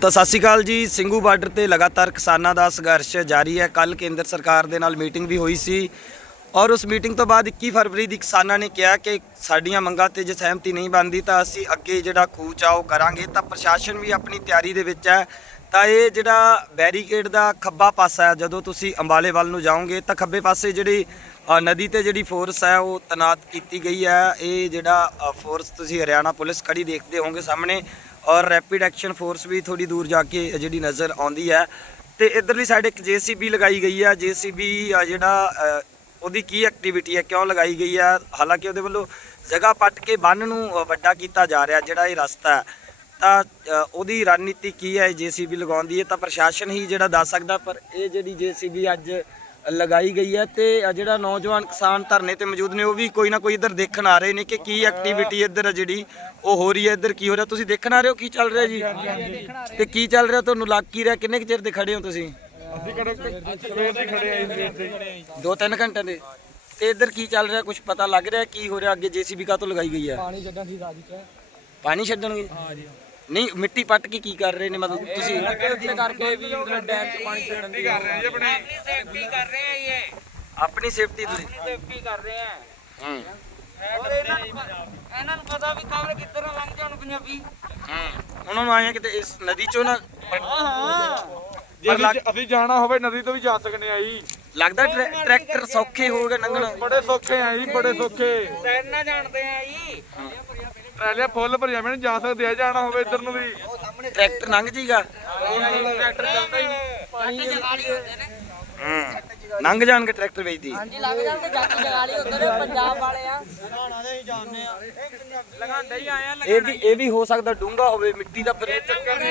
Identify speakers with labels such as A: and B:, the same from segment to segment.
A: ਤਾਂ ਸਤਿ ਸ਼੍ਰੀ ਅਕਾਲ ਜੀ। ਸਿੰਘੂ ਬਾਰਡਰ ਤੇ ਲਗਾਤਾਰ ਕਿਸਾਨਾਂ ਦਾ ਸੰਘਰਸ਼ ਜਾਰੀ ਹੈ। ਕੱਲ ਕੇਂਦਰ ਸਰਕਾਰ ਦੇ ਨਾਲ ਮੀਟਿੰਗ ਵੀ ਹੋਈ ਸੀ ਔਰ ਉਸ ਮੀਟਿੰਗ ਤੋਂ ਬਾਅਦ 21 ਫਰਵਰੀ ਦੀ ਕਿਸਾਨਾਂ ਨੇ ਕਿਹਾ ਕਿ ਸਾਡੀਆਂ ਮੰਗਾਂ ਤੇ ਜੇ ਸਹਿਮਤੀ ਨਹੀਂ ਬਣਦੀ ਤਾਂ ਅਸੀਂ ਅੱਗੇ ਜਿਹੜਾ ਕੂਚ ਆ ਉਹ ਕਰਾਂਗੇ। ਤਾਂ ਪ੍ਰਸ਼ਾਸਨ ਵੀ ਆਪਣੀ ਤਿਆਰੀ ਦੇ ਵਿੱਚ ਹੈ। ਤਾਂ ਇਹ ਜਿਹੜਾ ਬੈਰੀਕੇਡ ਦਾ ਖੱਬਾ ਪਾਸਾ ਹੈ, ਜਦੋਂ ਤੁਸੀਂ ਅੰਬਾਲੇ ਵੱਲ ਨੂੰ ਜਾਓਗੇ ਤਾਂ ਖੱਬੇ ਪਾਸੇ ਜਿਹੜੀ ਨਦੀ ਤੇ ਜਿਹੜੀ ਫੋਰਸ ਹੈ ਉਹ ਤੈਨਾਤ ਕੀਤੀ ਗਈ ਹੈ। ਇਹ ਜਿਹੜਾ ਫੋਰਸ ਤੁਸੀਂ ਹਰਿਆਣਾ ਪੁਲਿਸ ਖੜੀ ਦੇਖਦੇ ਹੋਵੋਗੇ ਸਾਹਮਣੇ, ਔਰ ਰੈਪਿਡ ਐਕਸ਼ਨ ਫੋਰਸ ਵੀ ਥੋੜੀ ਦੂਰ ਜਾ ਕੇ ਜਿਹੜੀ ਨਜ਼ਰ ਆਉਂਦੀ ਹੈ। ਤੇ ਇਧਰਲੀ ਸਾਈਡ ਇੱਕ JCB ਲਗਾਈ ਗਈ ਹੈ। JCB ਜਿਹੜਾ ਉਹਦੀ ਕੀ ਐਕਟੀਵਿਟੀ ਹੈ, ਕਿਉਂ ਲਗਾਈ ਗਈ ਹੈ? ਹਾਲਾਂਕਿ ਉਹਦੇ ਵੱਲੋਂ ਜਗ੍ਹਾ ਪੱਟ ਕੇ ਬੰਨ ਨੂੰ ਵੱਡਾ ਕੀਤਾ ਜਾ ਰਿਹਾ ਜਿਹੜਾ ਇਹ ਰਸਤਾ ਹੈ, ਤਾਂ ਉਹਦੀ ਰਣਨੀਤੀ ਕੀ ਹੈ JCB ਲਗਾਉਣ ਦੀ? ਇਹ ਤਾਂ ਪ੍ਰਸ਼ਾਸਨ ਹੀ ਜਿਹੜਾ ਦੱਸ ਸਕਦਾ। ਪਰ ਇਹ ਜਿਹੜੀ JCB ਅੱਜ ਲਗਾਈ ਗਈ ਹੈ ਤੇ ਜਿਹੜਾ ਨੌਜਵਾਨ ਕਿਸਾਨ ਧਰਨੇ ਤੇ ਮੌਜੂਦ ਨੇ ਉਹ ਵੀ ਕੋਈ ਨਾ ਕੋਈ ਇੱਧਰ ਦੇਖਣ ਆ ਰਹੇ ਨੇ ਕਿ ਕੀ ਐਕਟੀਵਿਟੀ ਇੱਧਰ ਜਿਹੜੀ ਉਹ ਹੋ ਰਹੀ ਹੈ, ਇੱਧਰ ਕੀ ਹੋ ਰਿਹਾ। ਤੁਸੀਂ ਦੇਖਣ ਆ ਰਹੇ ਹੋ ਕੀ ਚੱਲ ਰਿਹਾ ਜੀ? ਤੇ ਕੀ ਚੱਲ ਰਿਹਾ ਤੁਹਾਨੂੰ ਲੱਗ ਕੀ ਰਿਹਾ? ਕਿੰਨੇ ਕੁ ਚਿਰ ਦੇ ਖੜੇ ਹੋ ਤੁਸੀਂ? 2-3 ਘੰਟੇ ਦੇ। ਤੇ ਇੱਧਰ ਕੀ ਚੱਲ ਰਿਹਾ, ਕੁਝ ਪਤਾ ਲੱਗ ਰਿਹਾ ਕੀ ਹੋ ਰਿਹਾ? ਅੱਗੇ JCB ਕਾਹਤੋਂ ਲਗਾਈ ਗਈ ਹੈ?
B: ਪਾਣੀ ਛੱਡਣ ਦੀ ਰਾਜੀ ਚ।
A: ਪਾਣੀ ਛੱਡਣਗੇ?
B: ਹਾਂ ਜੀ।
A: ਨਹੀਂ, ਮਿੱਟੀ ਪੱਟ ਕੇ ਕੀ ਕਰ ਰਹੇ ਨੇ? ਮਤਲਬ ਤੁਸੀਂ
B: ਕਰਕੇ ਵੀ ਡੈਮ ਚ ਪਾਣੀ ਛੱਡਣ ਦੀ ਕਰ ਰਹੇ ਆ ਜੀ।
C: अपनी सेफ्टी कर रहे हैं, ये
A: ਆਪਣੀ ਸੇਫਟੀ ਤੁਸੀਂ?
C: सेफ्टी कर रहे हैं।
A: ਹੂੰ
C: और ਇਹਨਾਂ ਨੂੰ ਪਤਾ ਵੀ ਕਾਮਰੇ ਕਿੱਧਰ ਲੰਘ ਜਾਣ ਪੰਜਾਬੀ।
A: ਉਹਨਾਂ ਨੂੰ ਆਏ ਆ ਕਿਤੇ ਇਸ ਨਦੀ ਚੋਂ ਨਾ
D: ਜੇ ਅਸੀਂ ਜਾਣਾ ਹੋਵੇ ਨਦੀ ਤੋਂ ਵੀ ਜਾ ਸਕਦੇ ਆ ਜੀ।
A: ਲੱਗਦਾ ਟਰੈਕਟਰ ਸੌਖੇ ਹੋ ਗਏ ਲੰਘਣ?
D: ਬੜੇ ਸੌਖੇ ਆ ਜੀ, ਬੜੇ ਸੌਖੇ।
C: ਤੈਰਨਾ ਜਾਣਦੇ ਆ ਜੀ।
D: ਟਰਾਲੀਆਂ ਫੁੱਲ ਭਰੀਆਂ ਮੈਂ ਜਾ ਸਕਦੇ ਆ, ਜਾਣਾ ਹੋਵੇ ਇੱਧਰ ਨੂੰ ਵੀ।
A: ਟਰੈਕਟਰ ਲੰਘ ਜੀਗਾ?
D: ਟਰੈਕਟਰ ਚੱਲਦਾ ਹੀ
C: ਪਾਣੀ ਜਗਾਲੀ ਹੁੰਦੇ ਨੇ।
A: ਲੰਘ ਜਾਣਗੇ ਟਰੈਕਟਰ ਵੇਚਦੀ?
C: ਹਾਂਜੀ ਲੱਗ ਜਾਂਦੇ ਜੱਟ ਜਗਾਲੀ ਹੁੰਦੇ ਨੇ, ਪੰਜਾਬ ਵਾਲੇ ਆ।
D: ਲਗਾਉਂਦੇ ਹੀ ਆਏ ਆ।
A: ਇਹ ਵੀ ਹੋ ਸਕਦਾ ਡੂੰਘਾ ਹੋਵੇ ਮਿੱਟੀ ਦਾ। ਫਿਰ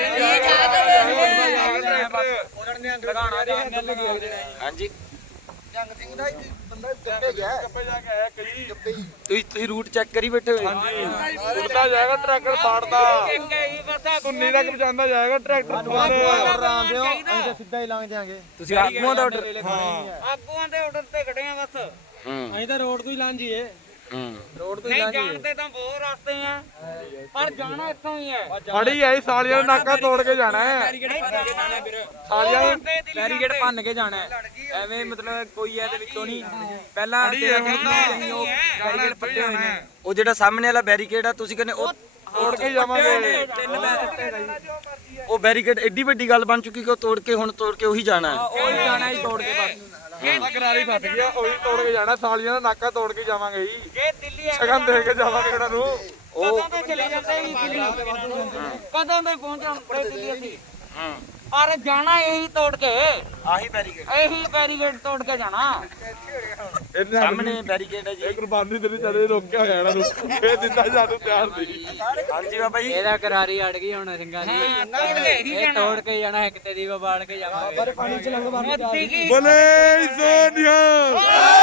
A: ਹਾਂਜੀ
B: ਜੰਗ ਸਿੰਘ ਦਾ ਬੰਦਾ ਟੱਪੇ ਗਿਆ।
D: ਟੱਪੇ ਜਾ ਕੇ ਆਇਆ ਕਈ।
A: ਤੁਸੀਂ ਰੂਟ ਚੈੱਕ ਕਰੀ ਬੈਠੇ ਹੋਏ?
D: ਉੱਡਦਾ ਜਾਏਗਾ ਟਰੈਕਟਰ ਫਾੜਦਾ, ਧੁੰਨੀ ਤੱਕ ਪਹੁੰਚਾਉਂਦਾ ਜਾਏਗਾ ਟਰੈਕਟਰ ਫਾੜਦਾ।
B: ਸਿੱਧਾ ਹੀ ਲੰਘ ਜਾਾਂਗੇ।
A: ਤੁਸੀਂ ਆਗੂਆਂ ਦਾ ਆਰਡਰ?
C: ਆਗੂਆਂ ਦੇ ਆਰਡਰ ਤੇ ਖੜੇ ਆ ਬਸ।
B: ਅਸੀਂ ਤਾਂ ਰੋਡ ਤੋਂ ਹੀ ਲੰਘ ਜੀਏ। ਰੋਡ ਤੋਂ ਹੀ
C: ਨਹੀਂ
B: ਲੰਘ ਜੀਏ।
C: ਜਾਣਦੇ ਤਾਂ ਬਹੁਤ ਰਸਤੇ ਆ, ਪਰ ਜਾਣਾ ਇੱਥੋਂ ਹੀ ਹੈ।
D: ਫੜੀ ਆਈ ਸਾਲੀਆਂ ਨੂੰ ਨਾਕਾ ਤੋੜ ਕੇ ਜਾਣਾ ਹੈ। ਸਾਲੀਆਂ
B: ਬੈਰੀਕੇਡ ਭੰਨ ਕੇ ਜਾਣਾ ਹੈ। ਐਵੇਂ ਮਤਲਬ ਕੋਈ ਇਹਦੇ ਵਿੱਚੋਂ ਨਹੀਂ। ਪਹਿਲਾਂ ਬੈਰੀਕੇਡ ਪੱਟੇ ਹੋਏ ਨੇ।
A: ਉਹ ਜਿਹੜਾ ਸਾਹਮਣੇ ਵਾਲਾ ਬੈਰੀਕੇਡ ਆ ਤੁਸੀਂ ਕਹਿੰਦੇ ਉਹ
D: ਤੋੜ ਕੇ ਜਾਵਾਂਗੇ।
A: ਉਹ ਬੈਰੀਕੇਡ ਐਡੀ ਵੱਡੀ ਗੱਲ ਬਣ ਚੁੱਕੀ ਕਿ ਉਹ ਤੋੜ ਕੇ ਹੁਣ ਤੋੜ ਕੇ ਉਹੀ ਜਾਣਾ ਹੈ।
B: ਉਹ ਹੀ ਜਾਣਾ ਹੀ ਤੋੜ ਕੇ ਬਸ।
D: ਕਰਾਰੀ ਫਸ ਗਿਆ, ਉਹੀ ਤੋੜ ਕੇ ਜਾਣਾ। ਸਾਲੀਆਂ ਦਾ ਨਾਕਾ ਤੋੜ ਕੇ ਜਾਵਾਂਗੇ ਜੀ।
C: ਜੇ ਦਿੱਲੀ ਆ
D: ਸ਼ਗਨ ਦੇ ਕੇ ਜਾਵਾਂਗੇ ਉਹਨਾਂ ਨੂੰ।
C: ਕਦੋਂ ਦੇ ਚਲੇ ਜਾਂਦੇ ਸੀ ਦਿੱਲੀ, ਕਦੋਂ ਦੇ ਪਹੁੰਚਣ ਪੜੇ ਦਿੱਲੀ ਅਸੀਂ। ਪਰ ਜਾਣਾ ਇਹੀ ਤੋੜ ਕੇ,
A: ਆਹੀ ਬੈਰੀਕੇਡ
C: ਇਹੀ ਬੈਰੀਕੇਡ ਤੋੜ ਕੇ ਜਾਣਾ।
A: ਸਾਹਮਣੇ ਬੈਰੀਕੇਡ ਹੈ ਜੀ।
D: ਇਹ ਕੁਰਬਾਨੀ ਤੇਰੀ ਚਲੇ ਰੋਕਿਆ ਹੋਇਆ ਇਹਨਾਂ ਨੂੰ। ਇਹ ਦਿੰਦਾ ਸਾਨੂੰ ਤਿਆਰ ਦੀ।
A: ਹਾਂਜੀ ਬਾਬਾ ਜੀ।
B: ਇਹਦਾ ਕਰਾਰੀ ਅੜ ਗਈ ਹੁਣ ਸਿੰਘਾਂ ਦੀ।
C: ਤੋੜ ਕੇ ਇਹੀ
B: ਇਹ
C: ਜਾਣਾ।
B: ਤੋੜ ਕੇ ਜਾਣਾ, ਇੱਕ ਤੇ ਦੀ ਬਾੜ ਕੇ ਜਾਵਾਂਗੇ। ਪਾਣੀ ਚ ਲੰਘ ਮਾਰ
C: ਮੱਤੀ ਕੀ
D: ਬੋਲੇ ਸੋਨਿਆ।